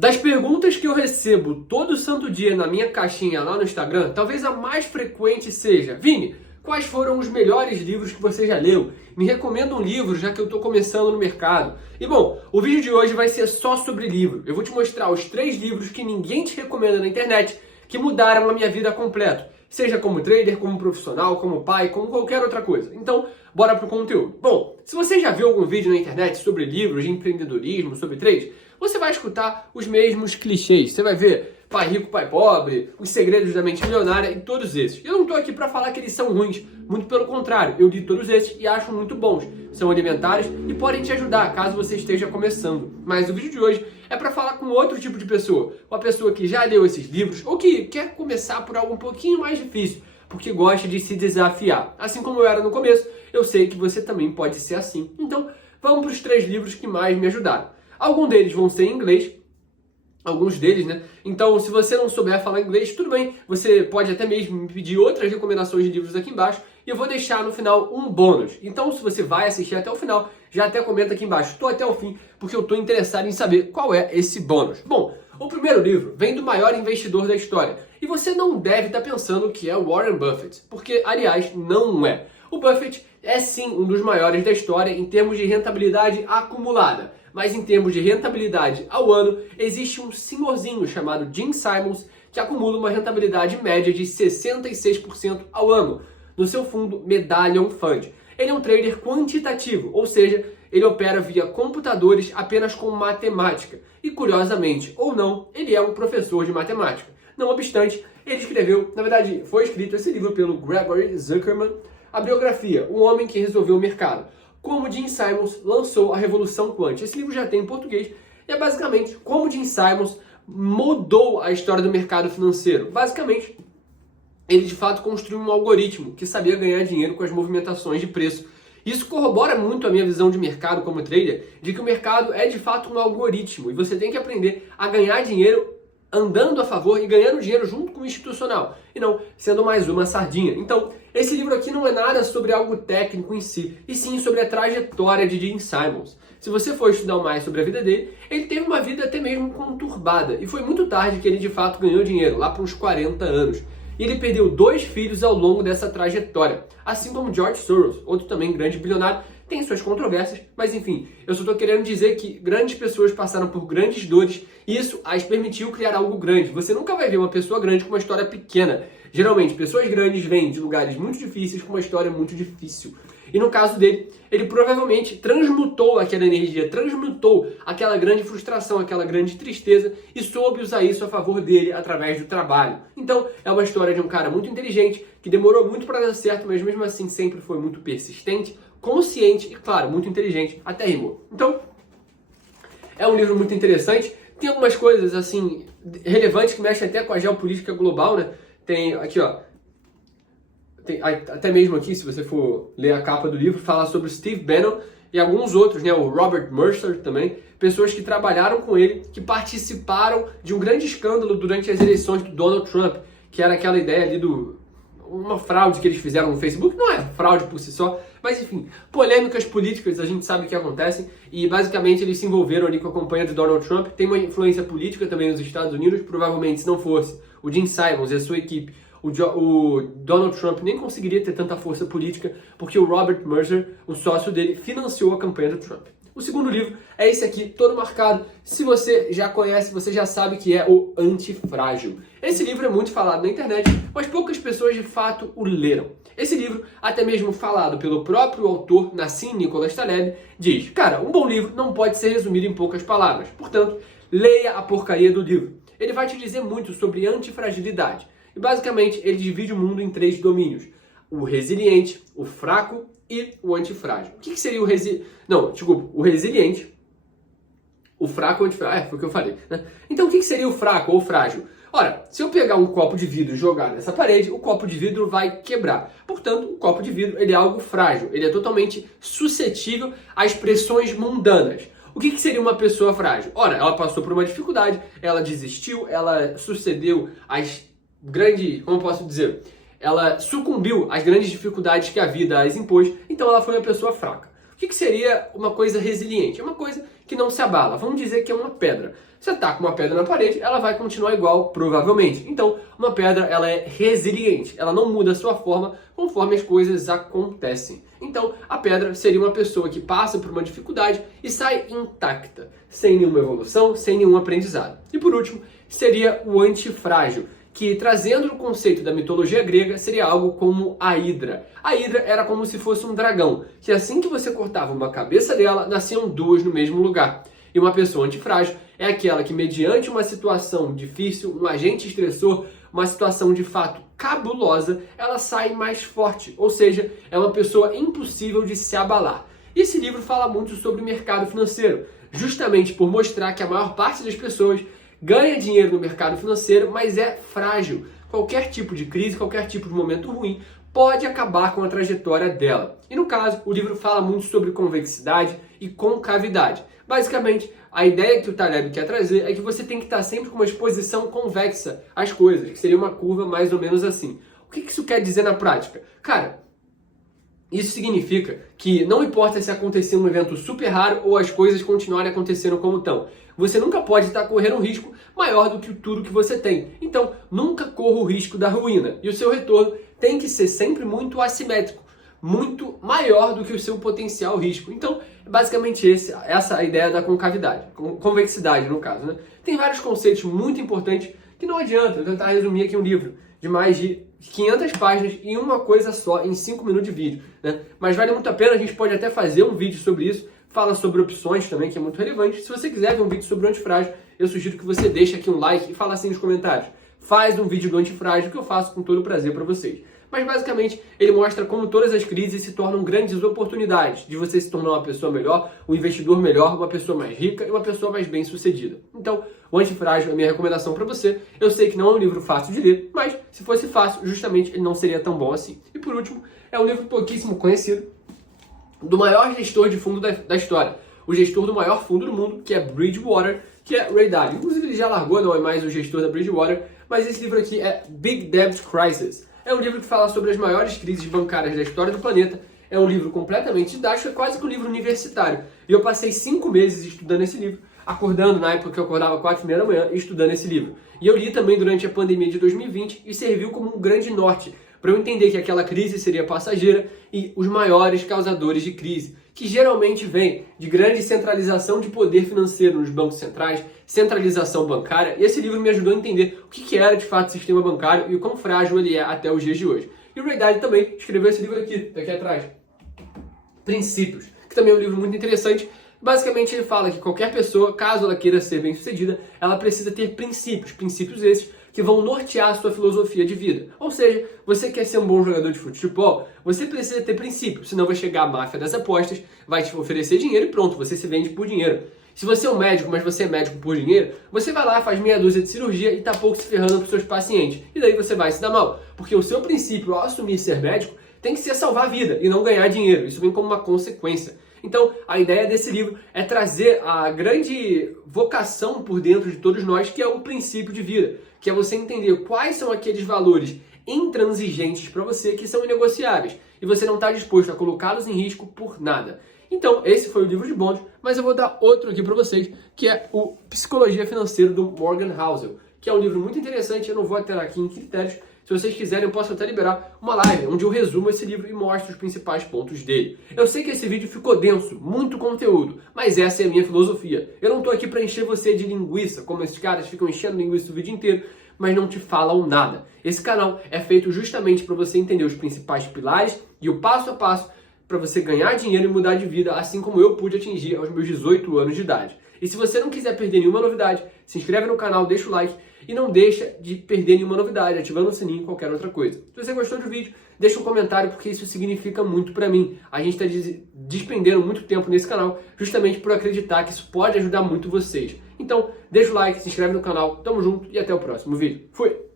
Das perguntas que eu recebo todo santo dia na minha caixinha lá no Instagram, talvez a mais frequente seja: Vini, quais foram os melhores livros que você já leu? Me recomenda um livro, já que eu estou começando no mercado. E bom, o vídeo de hoje vai ser só sobre livro. Eu vou te mostrar os 3 livros que ninguém te recomenda na internet, que mudaram a minha vida completa. Seja como trader, como profissional, como pai, como qualquer outra coisa. Então, bora pro conteúdo. Bom, se você já viu algum vídeo na internet sobre livros de empreendedorismo, sobre trade, você vai escutar os mesmos clichês. Você vai ver Pai Rico, Pai Pobre, Os Segredos da Mente Milionária e todos esses. Eu não estou aqui para falar que eles são ruins, muito pelo contrário, eu li todos esses e acho muito bons. São alimentares e podem te ajudar caso você esteja começando. Mas o vídeo de hoje é para falar com outro tipo de pessoa. Uma pessoa que já leu esses livros ou que quer começar por algo um pouquinho mais difícil, porque gosta de se desafiar. Assim como eu era no começo, eu sei que você também pode ser assim. Então, vamos para os 3 livros que mais me ajudaram. Alguns deles vão ser em inglês, alguns deles, né? Então, se você não souber falar inglês, tudo bem. Você pode até mesmo me pedir outras recomendações de livros aqui embaixo e eu vou deixar no final um bônus. Então, se você vai assistir até o final, já até comenta aqui embaixo: estou até o fim, porque eu estou interessado em saber qual é esse bônus. Bom, o primeiro livro vem do maior investidor da história. E você não deve estar pensando que é Warren Buffett, porque, aliás, não é. O Buffett é sim um dos maiores da história em termos de rentabilidade acumulada. Mas em termos de rentabilidade ao ano, existe um senhorzinho chamado Jim Simons que acumula uma rentabilidade média de 66% ao ano no seu fundo Medallion Fund. Ele é um trader quantitativo, ou seja, ele opera via computadores apenas com matemática. E curiosamente ou não, ele é um professor de matemática. Não obstante, ele escreveu, na verdade foi escrito esse livro pelo Gregory Zuckerman, a biografia O Homem que Resolveu o Mercado. Como Jim Simons lançou a Revolução Quant. Esse livro já tem em português e é basicamente como Jim Simons mudou a história do mercado financeiro. Basicamente, ele de fato construiu um algoritmo que sabia ganhar dinheiro com as movimentações de preço. Isso corrobora muito a minha visão de mercado como trader, de que o mercado é de fato um algoritmo e você tem que aprender a ganhar dinheiro andando a favor e ganhando dinheiro junto com o institucional, e não sendo mais uma sardinha. Então, esse livro aqui não é nada sobre algo técnico em si, e sim sobre a trajetória de Jim Simons. Se você for estudar mais sobre a vida dele, ele teve uma vida até mesmo conturbada, e foi muito tarde que ele de fato ganhou dinheiro, lá para uns 40 anos. E ele perdeu 2 filhos ao longo dessa trajetória, assim como George Soros, outro também grande bilionário. Tem suas controvérsias, mas enfim, eu só estou querendo dizer que grandes pessoas passaram por grandes dores e isso as permitiu criar algo grande. Você nunca vai ver uma pessoa grande com uma história pequena. Geralmente, pessoas grandes vêm de lugares muito difíceis com uma história muito difícil. E no caso dele, ele provavelmente transmutou aquela energia, transmutou aquela grande frustração, aquela grande tristeza e soube usar isso a favor dele através do trabalho. Então, é uma história de um cara muito inteligente, que demorou muito para dar certo, mas mesmo assim sempre foi muito persistente, consciente e, claro, muito inteligente, até rimou. Então, é um livro muito interessante. Tem algumas coisas, assim, relevantes que mexem até com a geopolítica global, né? Tem aqui, ó, tem, até mesmo aqui, se você for ler a capa do livro, fala sobre o Steve Bannon e alguns outros, né? O Robert Mercer também, pessoas que trabalharam com ele, que participaram de um grande escândalo durante as eleições do Donald Trump, que era aquela ideia ali uma fraude que eles fizeram no Facebook. Não é fraude por si só, mas enfim, polêmicas políticas a gente sabe que acontecem e basicamente eles se envolveram ali com a campanha de Donald Trump. Tem uma influência política também nos Estados Unidos, provavelmente se não fosse o Jim Simons e a sua equipe, o Donald Trump nem conseguiria ter tanta força política, porque o Robert Mercer, o sócio dele, financiou a campanha do Trump. O segundo livro é esse aqui, todo marcado. Se você já conhece, você já sabe que é o Antifrágil. Esse livro é muito falado na internet, mas poucas pessoas de fato o leram. Esse livro, até mesmo falado pelo próprio autor, Nassim Nicholas Taleb, diz: cara, um bom livro não pode ser resumido em poucas palavras. Portanto, leia a porcaria do livro. Ele vai te dizer muito sobre antifragilidade. E basicamente, ele divide o mundo em 3 domínios: o resiliente, o fraco e o antifrágil. O que seria o o resiliente, o fraco e o antifrágil. Foi o que eu falei, né? Então, o que seria o fraco ou o frágil? Ora, se eu pegar um copo de vidro e jogar nessa parede, o copo de vidro vai quebrar. Portanto, o copo de vidro ele é algo frágil, ele é totalmente suscetível às pressões mundanas. O que seria uma pessoa frágil? Ora, ela passou por uma dificuldade, ela desistiu, ela sucedeu às grandes, como eu posso dizer, ela sucumbiu às grandes dificuldades que a vida as impôs, então ela foi uma pessoa fraca. O que seria uma coisa resiliente? É uma coisa que não se abala. Vamos dizer que é uma pedra. Você taca uma pedra na parede, ela vai continuar igual, provavelmente. Então, uma pedra, ela é resiliente. Ela não muda a sua forma conforme as coisas acontecem. Então, a pedra seria uma pessoa que passa por uma dificuldade e sai intacta, sem nenhuma evolução, sem nenhum aprendizado. E por último, seria o antifrágil, que, trazendo o conceito da mitologia grega, seria algo como a Hidra. A Hidra era como se fosse um dragão, que assim que você cortava uma cabeça dela, nasciam duas no mesmo lugar. E uma pessoa antifrágil é aquela que, mediante uma situação difícil, um agente estressor, uma situação de fato cabulosa, ela sai mais forte, ou seja, é uma pessoa impossível de se abalar. E esse livro fala muito sobre o mercado financeiro, justamente por mostrar que a maior parte das pessoas ganha dinheiro no mercado financeiro, mas é frágil. Qualquer tipo de crise, qualquer tipo de momento ruim pode acabar com a trajetória dela. E no caso, o livro fala muito sobre convexidade e concavidade. Basicamente, a ideia que o Taleb quer trazer é que você tem que estar sempre com uma exposição convexa às coisas, que seria uma curva mais ou menos assim. O que isso quer dizer na prática? Cara, isso significa que não importa se acontecer um evento super raro ou as coisas continuarem acontecendo como estão, você nunca pode estar correndo um risco maior do que tudo que você tem. Então, nunca corra o risco da ruína. E o seu retorno tem que ser sempre muito assimétrico, muito maior do que o seu potencial risco. Então, basicamente essa é a ideia da concavidade, convexidade no caso, né? Tem vários conceitos muito importantes que não adianta eu tentar resumir aqui um livro de mais de 500 páginas em uma coisa só, em 5 minutos de vídeo, né? Mas vale muito a pena, a gente pode até fazer um vídeo sobre isso, fala sobre opções também, que é muito relevante. Se você quiser ver um vídeo sobre o antifrágil, eu sugiro que você deixe aqui um like e fala assim nos comentários. Faz um vídeo do antifrágil que eu faço com todo prazer para vocês. Mas basicamente ele mostra como todas as crises se tornam grandes oportunidades de você se tornar uma pessoa melhor, um investidor melhor, uma pessoa mais rica e uma pessoa mais bem sucedida. Então, o Antifrágil é a minha recomendação para você. Eu sei que não é um livro fácil de ler, mas se fosse fácil, justamente ele não seria tão bom assim. E por último, é um livro pouquíssimo conhecido do maior gestor de fundo da história, o gestor do maior fundo do mundo, que é Bridgewater, que é Ray Dalio. Inclusive ele já largou, não é mais o gestor da Bridgewater, mas esse livro aqui é Big Debt Crisis. É um livro que fala sobre as maiores crises bancárias da história do planeta. É um livro completamente didático, é quase que um livro universitário. E eu passei 5 meses estudando esse livro, acordando na época que eu acordava 4h30 da manhã, estudando esse livro. E eu li também durante a pandemia de 2020 e serviu como um grande norte para eu entender que aquela crise seria passageira e os maiores causadores de crise, que geralmente vem de grande centralização de poder financeiro nos bancos centrais, centralização bancária, e esse livro me ajudou a entender o que era de fato o sistema bancário e o quão frágil ele é até os dias de hoje. E o Ray Dalio também escreveu esse livro aqui atrás, Princípios, que também é um livro muito interessante. Basicamente ele fala que qualquer pessoa, caso ela queira ser bem-sucedida, ela precisa ter princípios esses que vão nortear a sua filosofia de vida. Ou seja, você quer ser um bom jogador de futebol, você precisa ter princípios, senão vai chegar a máfia das apostas, vai te oferecer dinheiro e pronto, você se vende por dinheiro. Se você é um médico, mas você é médico por dinheiro, você vai lá, faz meia dúzia de cirurgia e tá pouco se ferrando para os seus pacientes. E daí você vai se dar mal, porque o seu princípio ao assumir ser médico tem que ser salvar a vida e não ganhar dinheiro. Isso vem como uma consequência. Então, a ideia desse livro é trazer a grande vocação por dentro de todos nós, que é o princípio de vida, que é você entender quais são aqueles valores intransigentes para você que são inegociáveis e você não está disposto a colocá-los em risco por nada. Então, esse foi o livro de bônus, mas eu vou dar outro aqui para vocês, que é o Psicologia Financeira do Morgan Housel, que é um livro muito interessante. Eu não vou alterar aqui em critérios. Se vocês quiserem, eu posso até liberar uma live onde eu resumo esse livro e mostro os principais pontos dele. Eu sei que esse vídeo ficou denso, muito conteúdo, mas essa é a minha filosofia. Eu não estou aqui para encher você de linguiça, como esses caras ficam enchendo linguiça o vídeo inteiro, mas não te falam nada. Esse canal é feito justamente para você entender os principais pilares e o passo a passo para você ganhar dinheiro e mudar de vida, assim como eu pude atingir aos meus 18 anos de idade. E se você não quiser perder nenhuma novidade, se inscreve no canal, deixa o like e não deixa de perder nenhuma novidade, ativando o sininho e qualquer outra coisa. Se você gostou do vídeo, deixa um comentário, porque isso significa muito pra mim. A gente está despendendo muito tempo nesse canal, justamente por acreditar que isso pode ajudar muito vocês. Então, deixa o like, se inscreve no canal, tamo junto e até o próximo vídeo. Fui!